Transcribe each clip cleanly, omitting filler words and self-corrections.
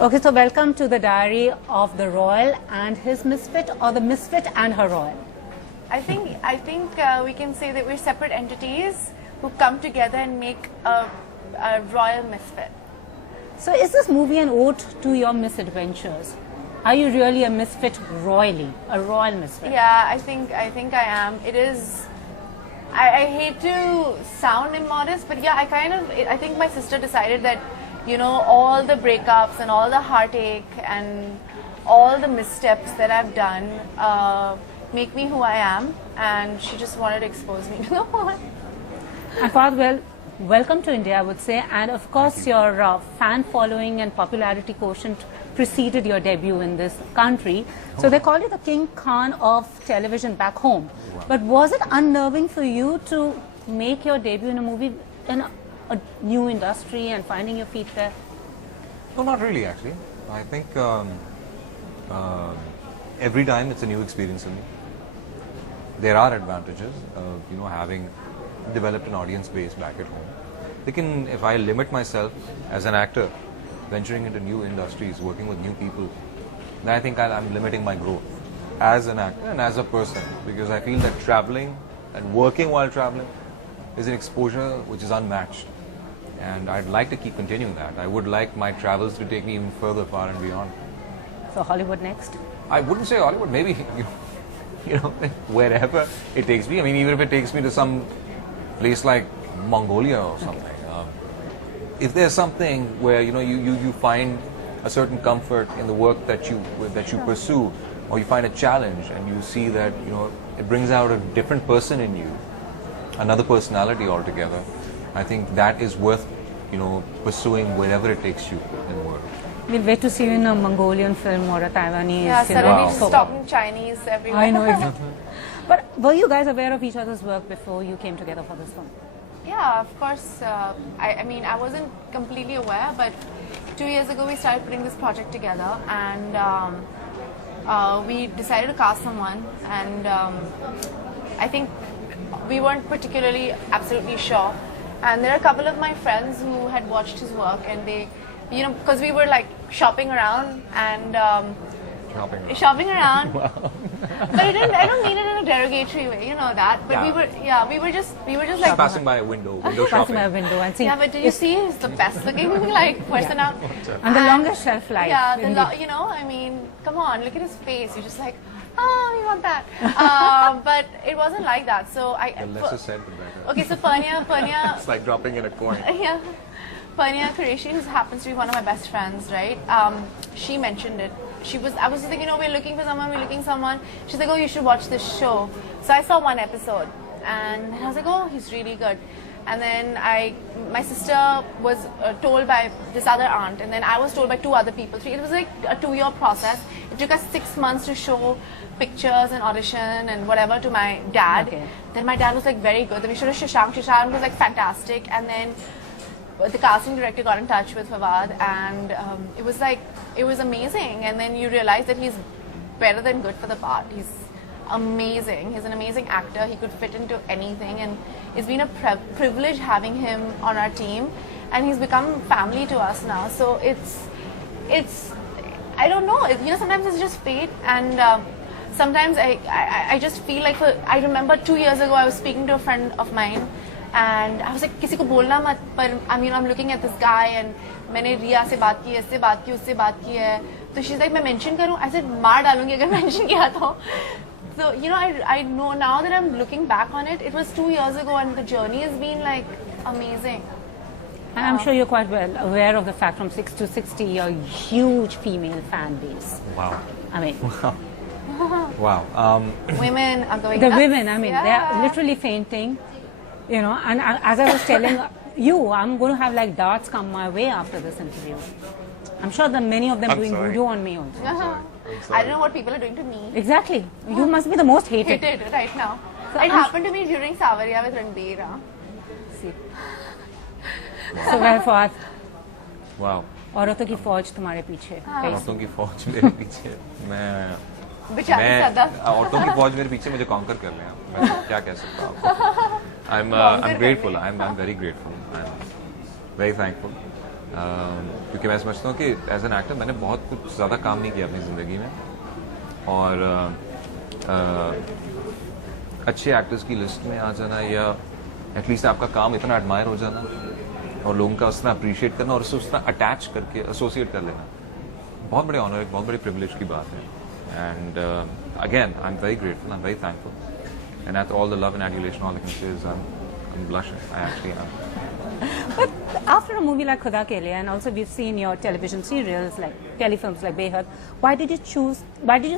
Okay, so welcome to the diary of the royal and his misfit, or the misfit and her royal. I think we can say that we're separate entities who come together and make a royal misfit. So is this movie an ode to your misadventures? Are you really a misfit royally, a royal misfit? Yeah, I think I am. It is. I hate to sound immodest, but yeah, I think my sister decided that, you know, all the breakups and all the heartache and all the missteps that I've done make me who I am, and she just wanted to expose me to the world. And Fawad, well, welcome to India, I would say, and of course your fan following and popularity quotient preceded your debut in this country. So they call you the King Khan of television back home. But was it unnerving for you to make your debut in a movie in a new industry and finding your feet there? No, not really actually. I think every time it's a new experience for me. There are advantages of, you know, having developed an audience base back at home. If I limit myself as an actor, venturing into new industries, working with new people, then I think I'm limiting my growth as an actor and as a person, because I feel that traveling and working while traveling is an exposure which is unmatched, and I'd like to keep continuing that. I would like my travels to take me even further, far and beyond. So Hollywood next? I wouldn't say Hollywood, maybe you know, wherever it takes me. I mean, even if it takes me to some place like Mongolia or something. If there's something where, you know, you find a certain comfort in the work that you pursue, or you find a challenge and you see that, you know, it brings out a different person in you, another personality altogether, I think that is worth, you know, pursuing wherever it takes you in the world. We'll wait to see you in a Mongolian film or a Taiwanese. Yeah, suddenly Wow. just talking Chinese everywhere. I know exactly. But were you guys aware of each other's work before you came together for this film? Yeah, of course. I mean, I wasn't completely aware, but 2 years ago we started putting this project together, and we decided to cast someone, and I think we weren't particularly absolutely sure. And there are a couple of my friends who had watched his work, and they, you know, because we were like shopping around and shopping around. Wow. But I don't mean it in a derogatory way, you know that. But Yeah. we were just like Passing by a window Passing shopping. by a window and seeing. yeah. But did you see he's the best looking like person out? And the longest shelf life. Yeah, indeed. you know, I mean, come on, look at his face. You're just like, oh, you want that? But it wasn't like that. So The lesser said, the better. okay, so Panya. It's like dropping in a coin. Yeah. Panya Qureshi, who happens to be one of my best friends, right? She mentioned it. I was just like, you know, we're looking for someone. She's like, oh, you should watch this show. So I saw one episode, and I was like, oh, he's really good. And then my sister was told by this other aunt, and then I was told by two other people. It was like a 2-year process. It took us 6 months to show pictures and audition and whatever to my dad. Okay. Then my dad was like, very good. Then we showed it to Shashank. Shashank was like, fantastic. And then the casting director got in touch with Fawad, and it was amazing. And then you realize that he's better than good for the part. He's amazing. He's an amazing actor. He could fit into anything, and it's been a privilege having him on our team, and he's become family to us now. So it's I don't know. You know, sometimes it's just fate, and sometimes I just feel like I remember 2 years ago I was speaking to a friend of mine. And I was like, किसी को बोलना मत, पर I mean, I'm looking at this guy, and मैंने रिया से बात की, इससे बात की, उससे बात की है, तो she's like, मैं mention करूँ? I said, मार डालूंगी अगर mention किया तो. So you know, I know now that I'm looking back on it, it was 2 years ago, and the journey has been like amazing. And I'm sure you're quite well aware of the fact from 6 to 60, a huge female fan base. Wow. I mean, Wow. Women are going the nuts. women, I mean, Yeah. they're literally fainting. You know, and as I was telling you, I'm going to have like darts come my way after this interview. I'm sure that many of them doing voodoo on me also. I don't know what people are doing to me. Exactly. You must be the most hated. Hated right now. So It happened to me during Savariya with Ranbir. See. So well, Fawad, Wow. औरतों की फौज तुम्हारे पीछे. औरतों की फौज मेरे पीछे. बेचारी सदा. औरतों की फौज मेरे पीछे मुझे कॉन्कर कर रहे हैं. मैं क्या कह सकता हूँ? I'm grateful. I'm very grateful. I'm very thankful. क्योंकि मैं समझता हूँ कि एज एन एक्टर मैंने बहुत कुछ ज़्यादा काम नहीं किया अपनी ज़िंदगी में, और अच्छे एक्टर्स की लिस्ट में आ जाना या एटलीस्ट आपका काम इतना एडमायर हो जाना और लोगों का उतना अप्रिशिएट करना और उसे उतना अटैच करके एसोसिएट कर लेना, बहुत बड़े ऑनर, बहुत बड़े प्रिविलेज की बात है. And again I am very grateful, I am very thankful, and after all the love and adulation all I can say is I'm blushing. I actually am. But after a movie like Khuda Ke Liye, and also we've seen your television serials like telefilms like Behad, why did you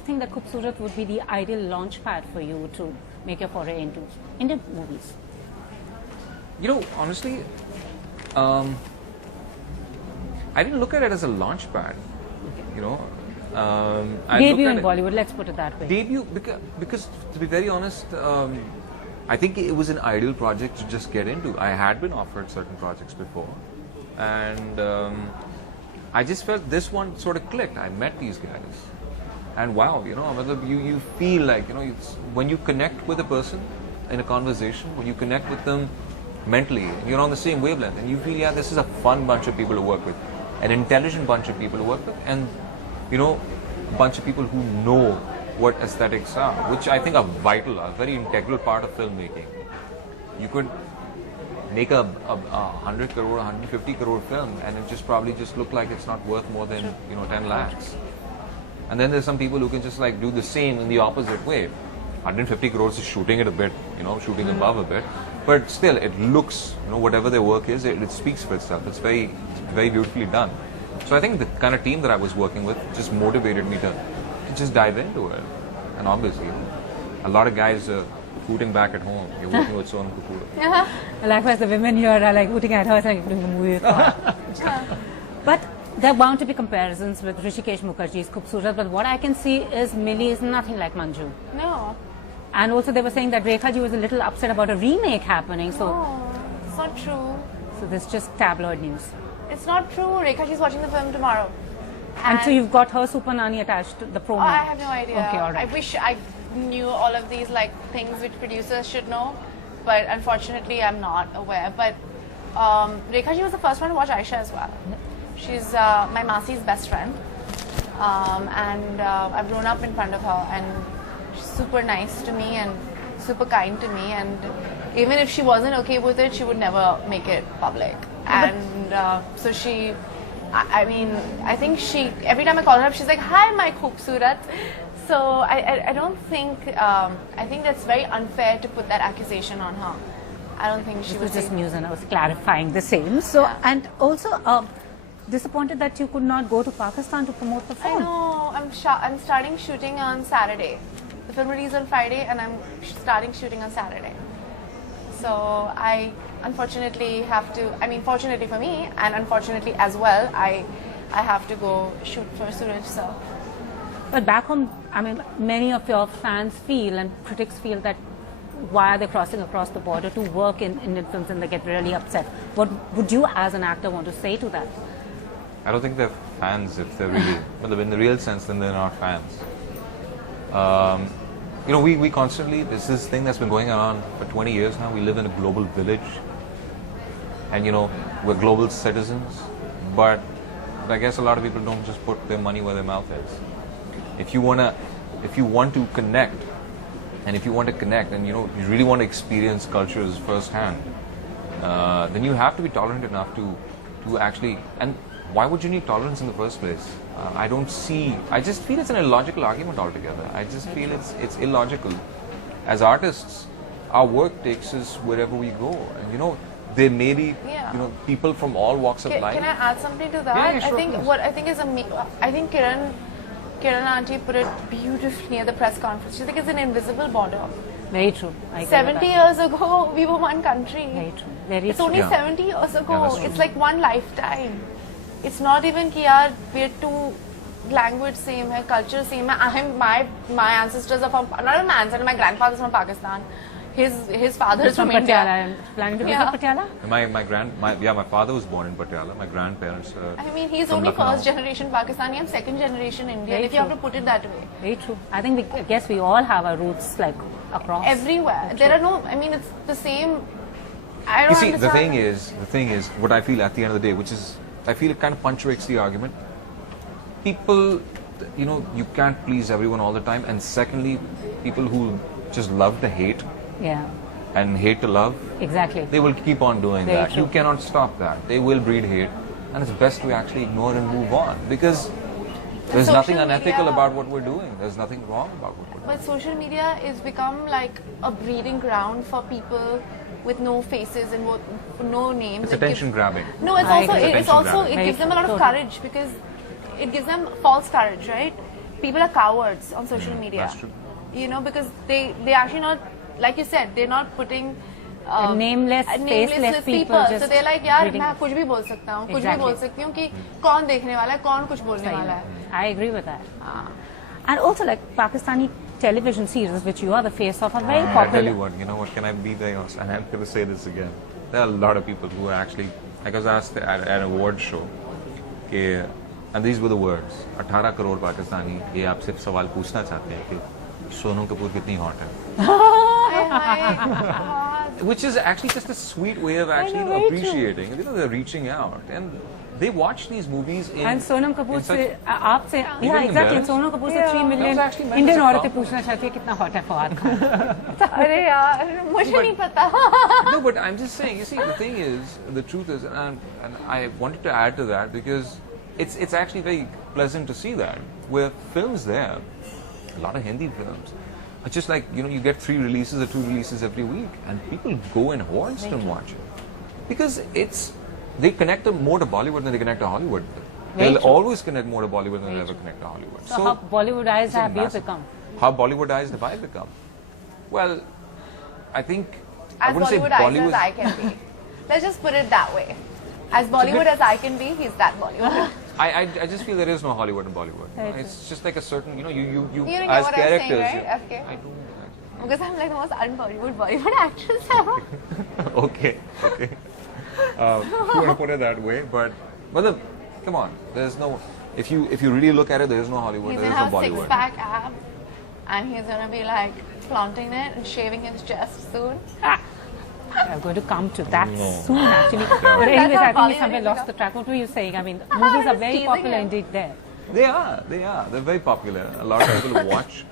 think that Khoobsurat would be the ideal launch pad for you to make your foray into Indian movies? You know, honestly, I didn't look at it as a launch pad. You know, I Debut looked in at Bollywood, let's put it that way. Debut, because to be very honest, I think it was an ideal project to just get into. I had been offered certain projects before, and I just felt this one sort of clicked. I met these guys, and wow, you know, you feel like, you know, when you connect with a person in a conversation, when you connect with them mentally, you're on the same wavelength, and you feel, yeah, this is a fun bunch of people to work with, an intelligent bunch of people to work with, and you know, a bunch of people who know what aesthetics are, which I think are vital, a very integral part of filmmaking. You could make a 100 crore, 150 crore film, and it just probably just look like it's not worth more than, you know, 10 lakhs. And then there's some people who can just like do the same in the opposite way. 150 crores is shooting it a bit, you know, shooting above a bit, but still it looks, you know, whatever their work is, it speaks for itself. It's very beautifully done. So I think the kind of team that I was working with just motivated me to just dive into it. And obviously, you know, a lot of guys are hooting back at home. You're working with Sonam Kapoor. Likewise, the women here are like hooting at her saying, doing a movie with her. But there are bound to be comparisons with Rishikesh Mukherjee's Khoobsurat, but what I can see is Millie is nothing like Manju. No. And also they were saying that Rekha ji was a little upset about a remake happening. So, No, it's not true. so this is just tabloid news. It's not true. Rekha, she's watching the film tomorrow. And so you've got her super nanny attached to the Oh, promo. I have no idea. Okay, all right. I wish I knew all of these like things which producers should know, but unfortunately I'm not aware. But Rekha ji was the first one to watch Aisha as well. She's my Masi's best friend, and I've grown up in front of her, and she's super nice to me and super kind to me. And even if she wasn't okay with it, she would never make it public. And so she. I mean, I think she, every time I call her up, she's like, hi, my Khoobsurat. So I don't think, I think that's very unfair to put that accusation on her. I don't think she This was was just news and I was clarifying the same. So, and also disappointed that you could not go to Pakistan to promote the I film. know, I'm starting shooting on Saturday. The film release on Friday and I'm starting shooting on Saturday. So I unfortunately have to, I mean fortunately for me and unfortunately as well, I have to go shoot for Suraj. So. But back home, I mean, many of your fans feel and critics feel that why are they crossing across the border to work in Indian films, and they get really upset. What would you as an actor want to say to that? I don't think they're fans if they're really, well, in the real sense, then they're not fans. You know, we constantly, this is thing that's been going on for 20 years now. We live in a global village, and you know, we're global citizens, but I guess a lot of people don't just put their money where their mouth is. If you want to connect, and if you want to connect, and you know, you really want to experience cultures firsthand, then you have to be tolerant enough to actually, and why would you need tolerance in the first place? I just feel it's an illogical argument altogether. I just feel it's illogical. As artists, our work takes us wherever we go, and you know, there may be, you know, people from all walks of life. Can I add something to that? Yeah, sure, I think please. what I think is I think Kiran auntie put it beautifully at the press conference. She's like, it's an invisible border. Very true. I agree with 70 that. years ago, we were one country. Very true. Very It's true. only Yeah. 70 years ago. Yeah, that's true. It's like one lifetime. It's not even कि यार we're two language same है, culture same है. My ancestors are from, not my ancestors, my grandfather's from Pakistan. His father is from India. Patiala. Planning to visit Patiala? My father was born in Patiala. My grandparents. I mean, he's from only Lucknow. first generation Pakistani. I'm second generation Indian. Very If you have true. to put it that way. Very true. I think I guess we all have our roots like across. Everywhere. There are no, I mean, it's the same. I don't You see, understand. the thing is, what I feel at the end of the day, which is I feel it kind of punctuates the argument. People, you can't please everyone all the time. And secondly, people who just love to hate Yeah, and hate to love, exactly. they will keep on doing Very that. true. You cannot stop that. They will breed hate. And it's best to actually ignore and move on, because there's nothing social unethical media- about what we're doing. There's nothing wrong about what we're doing. But social media is become like a breeding ground for people with no faces and no names. It's It attention gives- grabbing. No, it's I also agree. it's Attention also grabbing. it Very gives them a lot of totally. courage, because it gives them false courage, right? People are cowards on social media. That's true. Because they actually not, like you said, they're not putting nameless, faceless people So just they're like, यार reading मैं it. कुछ भी बोल सकता हूँ, कुछ भी Exactly. बोल सकती हूँ कि कौन देखने वाला है, कौन कुछ बोलने Same. वाला है. I agree with that. And also, like Pakistani television series, which you are the face of, are very I tell popular. you what, can I be very honest? And I'm going to say this again. There are a lot of people who are actually, like I was asked at an award show, and these were the words, 18 crore Pakistani ये आपसे सवाल पूछना चाहते हैं कि सोनम कपूर कितनी hot है. हाय, हाय. Which is actually just a sweet way of actually very true. appreciating. They're reaching out. And they watch these movies in... And Sonam Kapoor in such- से आपसे, Even yeah, exactly. embarrassed. Sonam Kapoor से 3 million That was actually meant Indian as a औरतें compliment. पूछना चाहती है कितना hot है फवाद खान. अरे यार मुझे नहीं पता. No, but I'm just saying, you see, the thing is, the truth is, and I wanted to add to that because it's actually very pleasant to see that. Where films there, a lot of Hindi films, are just like, you get 3 releases or 2 releases every week, and people go in hordes to watch it. Because they connect them more to Bollywood than they connect to Hollywood. Very They'll true. always connect more to Bollywood than they'll ever connect to Hollywood. So how Bollywoodized it's a have you massive- become? How Bollywoodized have I become? Well, I think I As wouldn't say Bollywoodized as Bollywood. I can be. Let's just put it that way. As Bollywood as I can be, he's that Bollywood. I just feel there is no Hollywood in Bollywood. Very It's just like a certain, you You don't get as what I'm saying, characters. right? Okay. I do. Because I'm like the most un-Bollywood Bollywood actress ever. Okay. If you want to put it that way, but come on, there's no. If you really look at it, there is no Hollywood. He's There gonna is no have a Bollywood. six-pack ab, and he's gonna be like flaunting it and shaving his chest soon. I'm going to come to that No. soon, actually. But That's anyways, how I think we Bollywood somewhere is lost the track. What were you saying? I mean, movies are just very teasing popular him. indeed there. They are. They're very popular. A lot of people watch,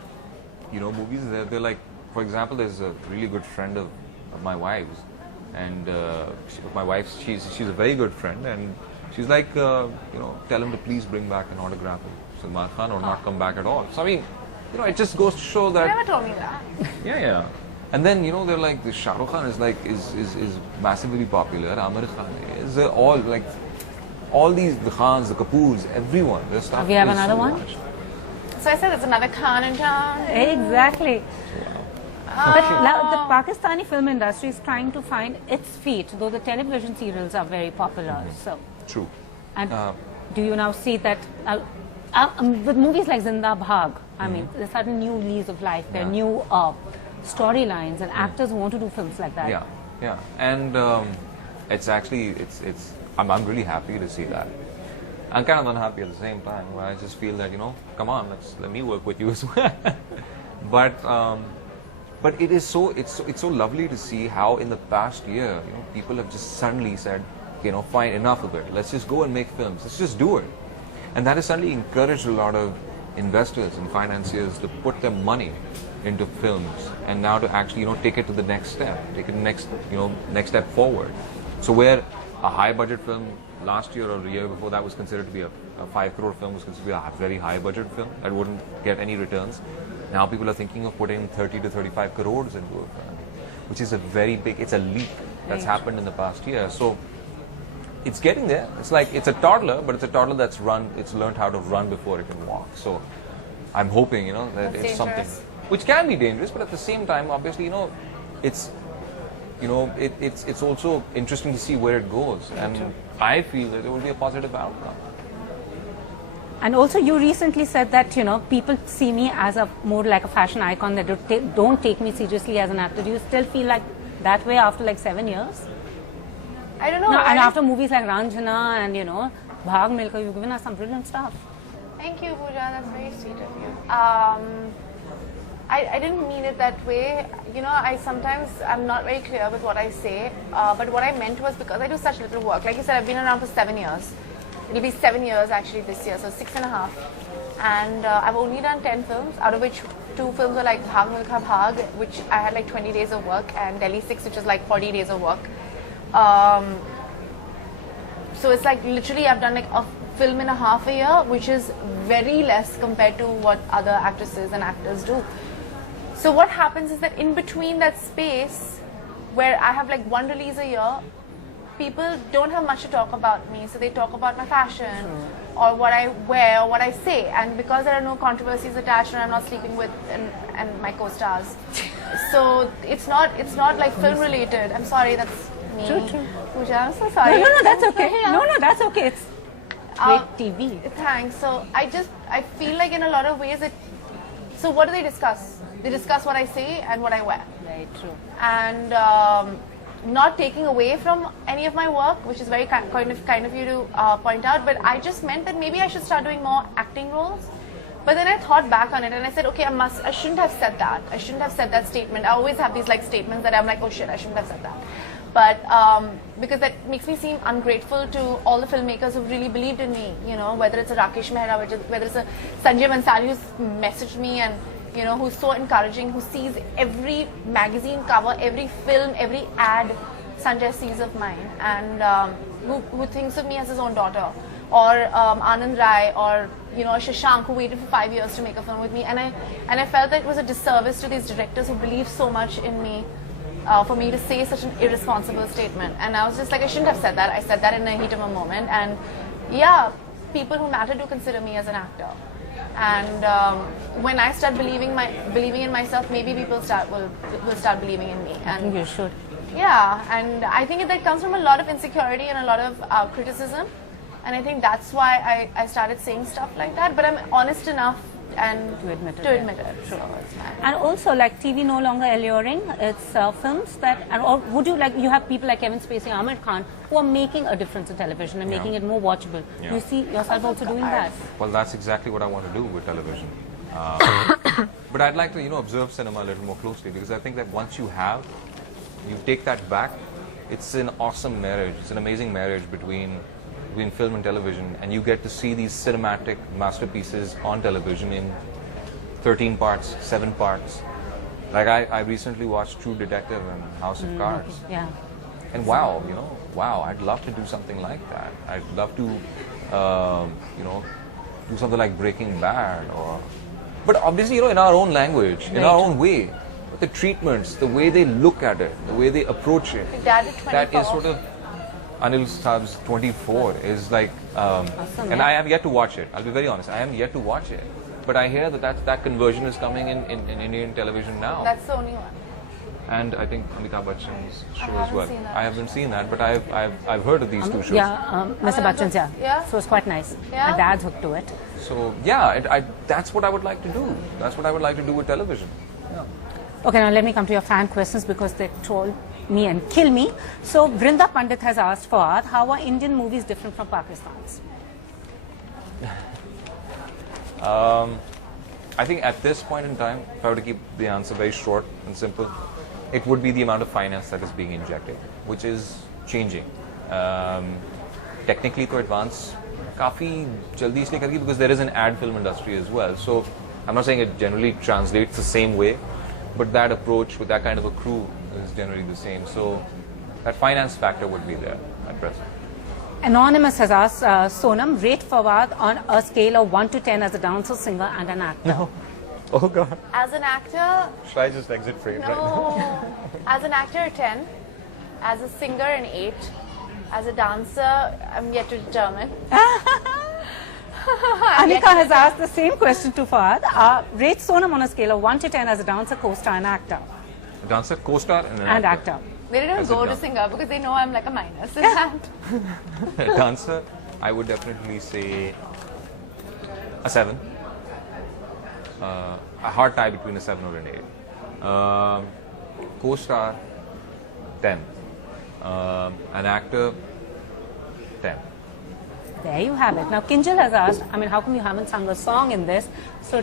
movies. They're like, for example, there's a really good friend of my wife's, and my wife, she's a very good friend, and she's like, tell him to please bring back an autograph of Salman Khan or not come back at all. So I mean, it just goes to show You that. never told me that. Yeah. And then they're like, the Shah Rukh Khan is massively popular. Amir Khan is all these, the Khans, the Kapoors, everyone. Their stuff We have is another so one? much. So I said there's another Khan in town. Exactly. But now the Pakistani film industry is trying to find its feet, though the television serials are very popular. So, True. and do you now see that with movies like Zinda Bhag, I mean, there's a new lease of life. There are Yeah. new storylines, and actors want to do films like that. Yeah. And it's actually, I'm really happy to see that. I'm kind of unhappy at the same time, where I just feel that, come on, let me work with you as well. But it is it's so lovely to see how in the past year, people have just suddenly said, fine, enough of it. Let's just go and make films. Let's just do it. And that has suddenly encouraged a lot of investors and financiers to put their money into films, and now to actually, take it to the next step, take it next step forward. So where a high budget film last year or the year before that was considered to be a 5 crore film, was considered to be a very high budget film that wouldn't get any returns. Now people are thinking of putting 30 to 35 crores into a film, which is it's a leap that's happened in the past year. So it's getting there. It's like, it's a toddler, but it's a toddler it's learned how to run before it can walk. So I'm hoping, that That's it's something dangerous. which can be dangerous, but at the same time, obviously, it's it's also interesting to see where it goes, and I feel that it will be a positive outcome. And also, you recently said that people see me as more like a fashion icon. That don't take me seriously as an actor. Do you still feel like that way after like 7 years? I don't know. No, and I- after movies like Ranjana and Bhag Milka, you've given us some brilliant stuff. Thank you, Pooja. That's very sweet of you. I didn't mean it that way. I'm not very clear with what I say. But what I meant was because I do such little work. Like you said, I've been around for 7 years. it'll be 7 years actually this year, so 6.5. And I've only done 10 films, out of which 2 films were like Bhag Milkha Bhag, which I had like 20 days of work, and Delhi 6, which is like 40 days of work. So it's like literally I've done like a film and a half a year, which is very less compared to what other actresses and actors do. So what happens is that in between that space where I have like 1 release a year, people don't have much to talk about me, so they talk about my fashion or what I wear or what I say, and because there are no controversies attached and I'm not sleeping with and my co-stars, so it's not like film related. I'm sorry, that's me. True. Pooja, I'm so sorry. No, that's okay. No, that's okay. It's great TV. Thanks. So I feel like in a lot of ways so what do they discuss? They discuss what I say and what I wear. Very true. And not taking away from any of my work, which is very kind of you to point out, but I just meant that maybe I should start doing more acting roles. But then I thought back on it and I said, okay, I shouldn't have said that. I shouldn't have said that statement. I always have these like statements that I'm like, oh shit, I shouldn't have said that. But because that makes me seem ungrateful to all the filmmakers who really believed in me, you know, whether it's a Rakesh Mehra, whether it's a Sanjay Mansari who's messaged me and, you know, who's so encouraging, who sees every magazine cover, every film, every ad Sanjay sees of mine, and who thinks of me as his own daughter, or Anand Rai, or, you know, Shashank, who waited for 5 years to make a film with me, and I felt that it was a disservice to these directors who believe so much in me. For me to say such an irresponsible statement, and I was just like, I shouldn't have said that. I said that in the heat of a moment, and yeah, people who matter do consider me as an actor. And when I start believing in myself, maybe people will start believing in me. And I think you should. Yeah, and I think that comes from a lot of insecurity and a lot of criticism, and I think that's why I started saying stuff like that. But I'm honest enough and to admit it. So it's fine. And also, like, TV no longer alluring. It's films that, or would you like, you have people like Kevin Spacey, Amir Khan, who are making a difference in television and making it more watchable. Yeah. Do you see yourself also doing that? Well, that's exactly what I want to do with television. But I'd like to, you know, observe cinema a little more closely, because I think that once you take that back, it's an awesome marriage. It's an amazing marriage between film and television, and you get to see these cinematic masterpieces on television in 13 parts, 7 parts. Like I recently watched True Detective and House of Cards. Okay. Yeah. And wow, you know, I'd love to do something like that. I'd love to, you know, do something like Breaking Bad, but obviously, you know, in our own language, in our own way. But the treatments, the way they look at it, the way they approach it, Your dad is 24. that is sort of Anil Saab's 24 is like, Awesome, and yeah. I have yet to watch it. I'll be very honest, I am yet to watch it. But I hear that conversion is coming in Indian television now. That's the only one. And I think Amitabh Bachchan's show as haven't well. seen that. I haven't seen that, but I've heard of these two shows. Yeah, Mr. Bachchan's, yeah. Yeah. So it's quite nice. Yeah. My dad's hooked to it. So yeah, that's what I would like to do. That's what I would like to do with television. Yeah. Okay, now let me come to your fan questions, because they troll me and kill me. So Brinda Pandit has asked Fawad, how are Indian movies different from Pakistan's? I think at this point in time, if I were to keep the answer very short and simple, it would be the amount of finance that is being injected, which is changing. Technically, to advance, काफी जल्दी इसलिए करगी because there is an ad film industry as well. So I'm not saying it generally translates the same way, but that approach with that kind of a crew is generally the same. So that finance factor would be there at present. Anonymous has asked, Sonam, rate Fawad on a scale of 1 to 10 as a dancer, singer and an actor. No. Oh God. As an actor, Should I just exit frame right now? no. As an actor, a 10. As a singer, an 8. As a dancer, I'm yet to determine. Anika has asked the same question to Fawad. Rate Sonam on a scale of 1 to 10 as a dancer, co-star and actor. Dancer, co-star, and an Actor. They didn't As go a to dan- singer because they know I'm like a minus in that. Dancer, I would definitely say a 7. A hard tie between a 7 or an 8. Co-star, 10. An actor, 10. There you have it. Now Kinjal has asked, I mean, how come you haven't sung a song in this? So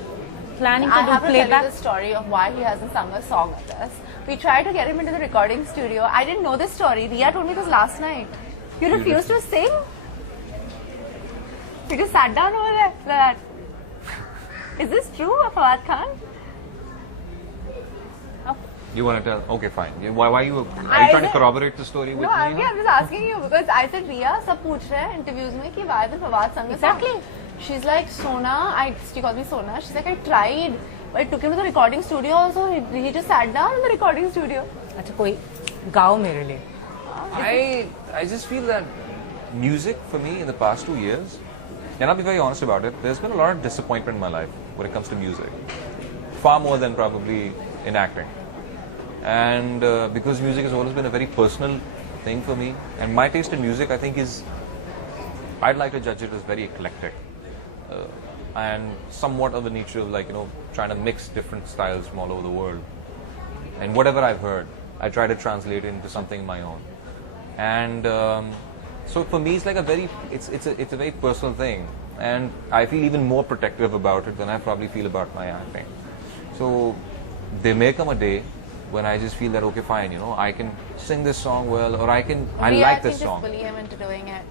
planning to I do have to tell you playback? the story of why he hasn't sung a song with us. We tried to get him into the recording studio. I didn't know this story. Ria told me this last night. You refused to sing? You just sat down over there like that. Is this true, Fawad Khan? You want to tell? Okay, fine. Why are you trying to corroborate the story with No, me? I'm just asking you because I said Riya, सब पूछ रहे हैं interviews में कि why will Fawad sung a song? Exactly. She's like she calls me Sona. She's like I tried, but I took him to the recording studio also. He just sat down in the recording studio. अच्छा कोई गाओ मेरे लिए. I just feel that music for me in the past 2 years, and I'll be very honest about it, there's been a lot of disappointment in my life when it comes to music. Far more than probably in acting. And because music has always been a very personal thing for me, and my taste in music I think is, I'd like to judge it as very eclectic. And somewhat of the nature of like, trying to mix different styles from all over the world. And whatever I've heard, I try to translate it into something my own. And so for me, it's like it's a very personal thing, and I feel even more protective about it than I probably feel about my acting. So there may come a day when I just feel that okay, fine, I can sing this song well, or I like this song. Just bully him into doing it.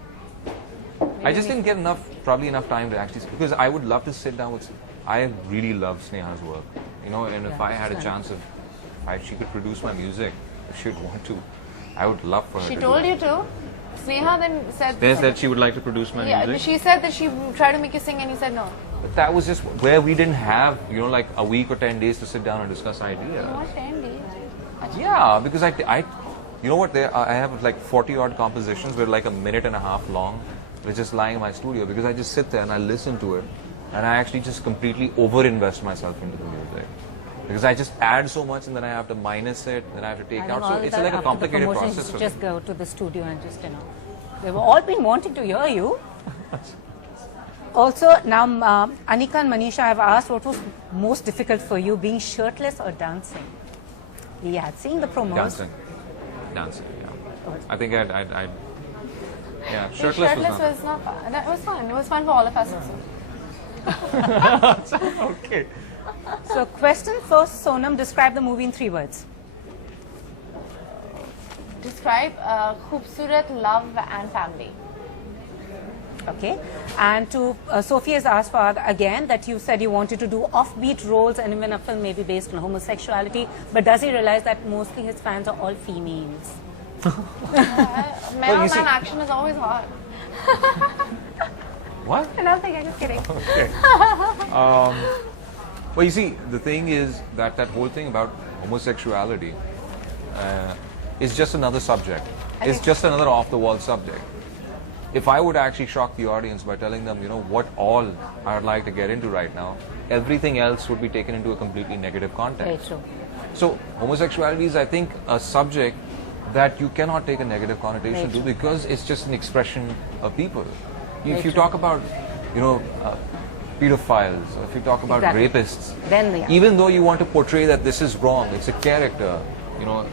I just didn't get probably enough time to actually, because I would love to sit down with. I really love Sneha's work, and if I had a chance of, if she could produce my music, if she would want to, I would love for her. She to told do you to. Sneha then said. They said she would like to produce my music. She said that she tried to make you sing and you said no. But that was just where we didn't have, like a week or 10 days to sit down and discuss ideas. What 10 days? Yeah, because I you know what? I have like 40 odd compositions. They're like a minute and a half long. They're just lying in my studio because I just sit there and I listen to it, and I actually just completely over-invest myself into the music. Because I just add so much and then I have to minus it, then I have to take out. So it's like a complicated process for me. Just go to the studio and just, they've all been wanting to hear you. Also, now Anika and Manisha have asked what was most difficult for you, being shirtless or dancing? We had seen the promos. Dancing, yeah. I think I'd yeah, shirtless was not fun. It was fun. It was fun for all of us also. Okay. So, question first, Sonam, describe the movie in 3 words. Describe Khoobsurat, love and family. Okay. And to Sophie has asked for again that you said you wanted to do offbeat roles and even a film maybe based on homosexuality, but does he realize that mostly his fans are all females? Man on man action is always hot. What? Nothing, I'm just kidding. Okay. Well, you see, the thing is that whole thing about homosexuality is just another subject. It's just another off-the-wall subject. If I would actually shock the audience by telling them, what all I would like to get into right now, everything else would be taken into a completely negative context. Very true. So, homosexuality is, I think, a subject that you cannot take a negative connotation to because it's just an expression of people. If you talk about, pedophiles, or if you talk about rapists, then even though you want to portray that this is wrong, it's a character,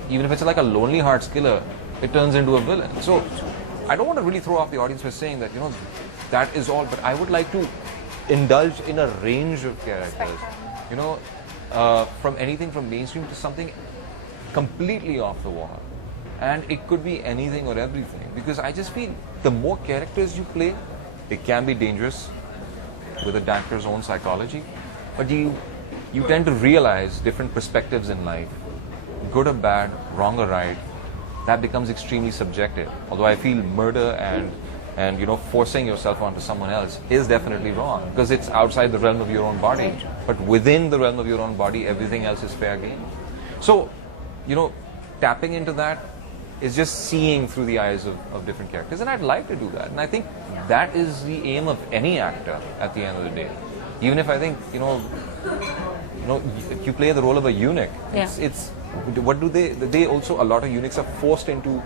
even if it's like a lonely hearts killer, it turns into a villain. So, I don't want to really throw off the audience by saying that, that is all, but I would like to indulge in a range of characters, from anything from mainstream to something completely off the wall. And it could be anything or everything, because I just feel the more characters you play, it can be dangerous with a actor's own psychology, but you tend to realize different perspectives in life, good or bad, wrong or right. That becomes extremely subjective. Although I feel murder and forcing yourself onto someone else is definitely wrong because it's outside the realm of your own body. But within the realm of your own body, everything else is fair game. So, tapping into that is just seeing through the eyes of different characters, and I'd like to do that. And I think that is the aim of any actor at the end of the day. Even if I think if you play the role of a eunuch, it's what do they also, a lot of eunuchs are forced into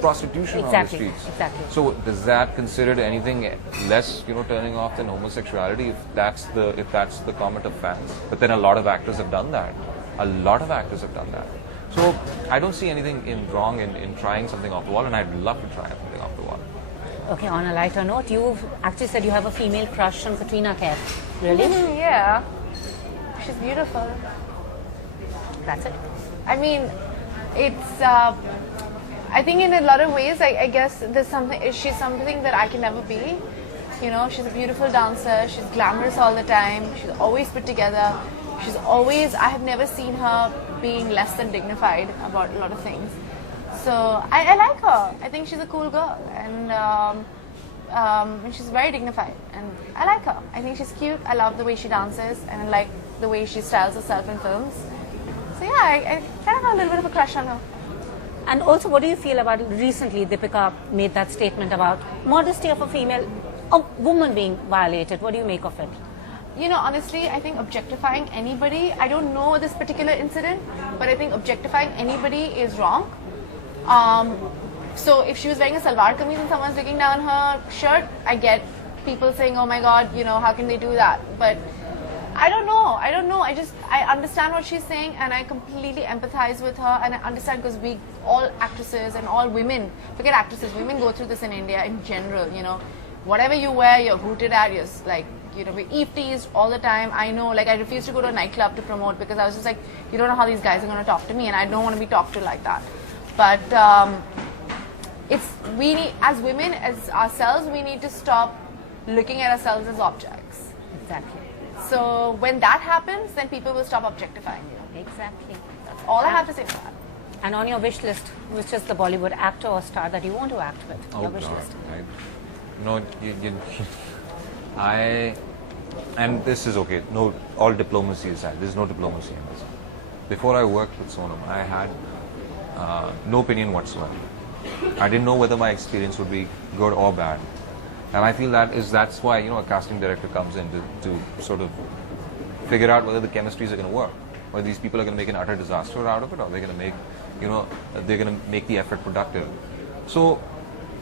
prostitution on the streets. Exactly. So does that considered anything less turning off than homosexuality if that's the comment of fans? But then a lot of actors have done that. So I don't see anything wrong in trying something off the wall, and I'd love to try something off the wall. Okay, on a lighter note, you actually said you have a female crush on Katrina Kaif. Really? Yeah. She's beautiful. That's it. I mean, it's. I think in a lot of ways, I guess there's something. She's something that I can never be, You know, she's a beautiful dancer. She's glamorous all the time. She's always put together. She's always, I have never seen her being less than dignified about a lot of things. So I like her. I think she's a cool girl, and she's very dignified, and I like her. I think she's cute. I love the way she dances, and I like the way she styles herself in films. So yeah, I kind of have a little bit of a crush on her. And also, what do you feel about recently Deepika made that statement about modesty of a woman being violated? What do you make of it? You know, honestly, I think objectifying anybody, I don't know this particular incident, but I think objectifying anybody is wrong. So if she was wearing a salwar kameez and someone's looking down her shirt, I get people saying, oh my god, you know, how can they do that? But I don't know. I understand what she's saying, and I completely empathize with her, and I understand because we, all actresses and all women, forget actresses, women go through this in India in general, you know. Whatever you wear, you're hooted at, you're like, you know, we eve teased all the time. I know, like, I refused to go to a nightclub to promote because I was just like, you don't know how these guys are going to talk to me, and I don't want to be talked to like that. But we need, as women, as ourselves, we need to stop looking at ourselves as objects. Exactly. So when that happens, then people will stop objectifying you. Exactly. That's all I have to say to that. And on your wish list, which is the Bollywood actor or star that you want to act with? Your wish list. And this is okay. No, all diplomacy aside, there's no diplomacy in this. Before I worked with Sonam, I had no opinion whatsoever. I didn't know whether my experience would be good or bad. And I feel that's why, you know, a casting director comes in to sort of figure out whether the chemistries are going to work, whether these people are going to make an utter disaster out of it, or they're going to make, you know, they're going to make the effort productive. So,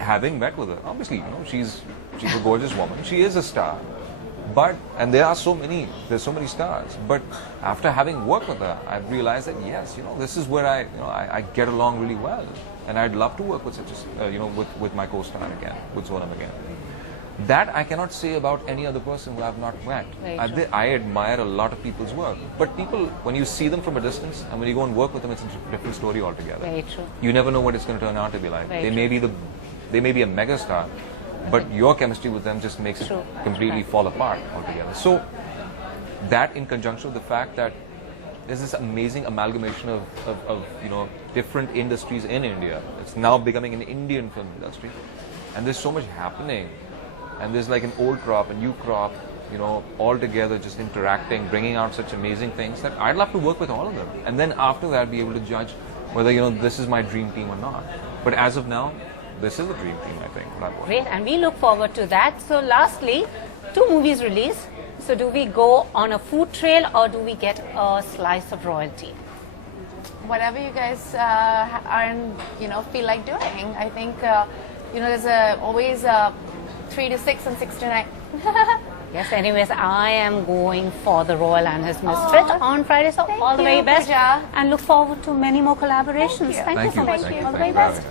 having met with her, obviously, you know, she's a gorgeous woman. She is a star, and there's so many stars. But after having worked with her, I've realized that yes, you know, this is where I get along really well, and I'd love to work with such a, you know, with my co-star again, with Sonam again. That I cannot say about any other person who I've not met. I admire a lot of people's work, but people, when you see them from a distance and when you go and work with them, it's a different story altogether. Very true. You never know what it's going to turn out to be like. They may be a mega star, but your chemistry with them just makes it completely fall apart altogether. So that, in conjunction with the fact that there's this amazing amalgamation of you know, different industries in India. It's now becoming an Indian film industry, and there's so much happening. And there's like an old crop, a new crop, you know, all together just interacting, bringing out such amazing things that I'd love to work with all of them. And then after that, be able to judge whether, you know, this is my dream team or not. But as of now, this is the dream team, I think. Great, and we look forward to that. So lastly, 2 movies released. So do we go on a food trail or do we get a slice of royalty? Whatever you guys feel like doing. I think, you know, there's always 3 to 6 and 6 to 9. Yes, anyways, I am going for The Royal and His Misfit on Friday, so all the very best. Pooja. And look forward to many more collaborations. Thank you so much. Thank you. All the very Thank you. best.